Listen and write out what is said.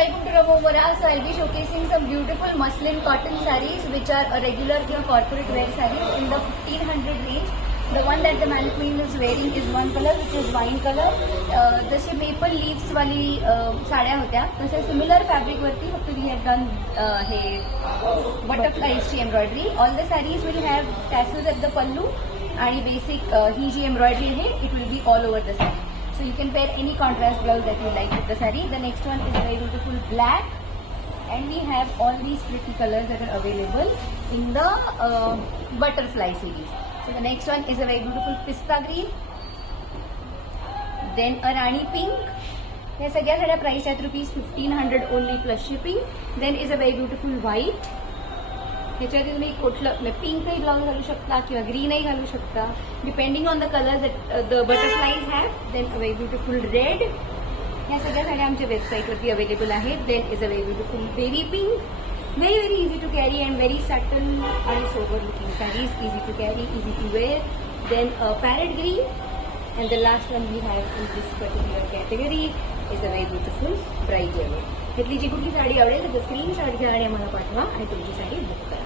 welcome to Ramomara. So I'll be showcasing some beautiful muslin cotton sarees which are a regular or corporate wear sarees in the 1500 range. The one that the mannequin is wearing is one color which is wine color. जसे maple leaves वाली साड्या होत्या तसे similar fabric वरती फक्त we have done hey butterflies ची embroidery. All the sarees will have tassels at the pallu आणि basic ही जी embroidery आहे it will be all over the saree. So you can pair any contrast blouse that you like with the saree. The next one is a very beautiful black, and we have all these pretty colors that are available in the butterfly series. So the next one is a very beautiful pista green, then a rani pink. या सगळ्या साड्या price आहेत ₹1500 only plus shipping. Then is a very beautiful white. ह्याच्यावरती तुम्ही कुठलं पिंकही blouse घालू शकता किंवा ग्रीनही घालू शकता depending on the colours that the butterflies have. Then a very beautiful red. ह्या सगळ्या साड्या आमच्या वेबसाईटवरती अवेलेबल आहेत. Then is a very beautiful baby pink. Very easy to carry and very subtle आणि sober looking sarees, easy to carry, easy to wear. Then parrot green, and the last one we have in this particular category is a very beautiful bright yellow. ह्यातली जी कुठली साडी आवडेल त्याचं screenshot घ्या आणि आम्हाला पाठवा आणि तुमची साडी बुक करा.